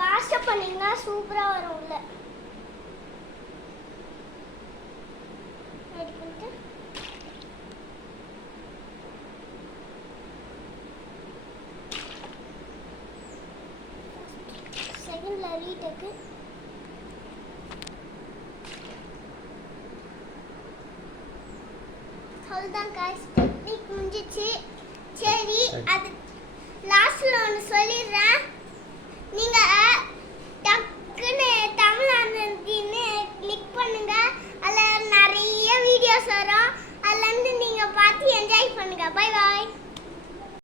ஃபாஸ்டா பண்ணீங்கன்னா சூப்பரா வரும் உள்ள. ரெடி பண்ணிட்டு செகண்ட்ல ரீடேக். அவ்வளோதான் காய்ஸ், டெக்னிக் முடிஞ்சிச்சு. சரி, அது லாஸ்ட்ல ஒன்று சொல்லிடுறேன். நீங்கள் டக்குன்னு தமிழ்நாடுன்னு கிளிக் பண்ணுங்க. அதில் நிறைய வீடியோஸ் வரும். அதுலேருந்து நீங்கள் பார்த்து என்ஜாய் பண்ணுங்க. Bye bye.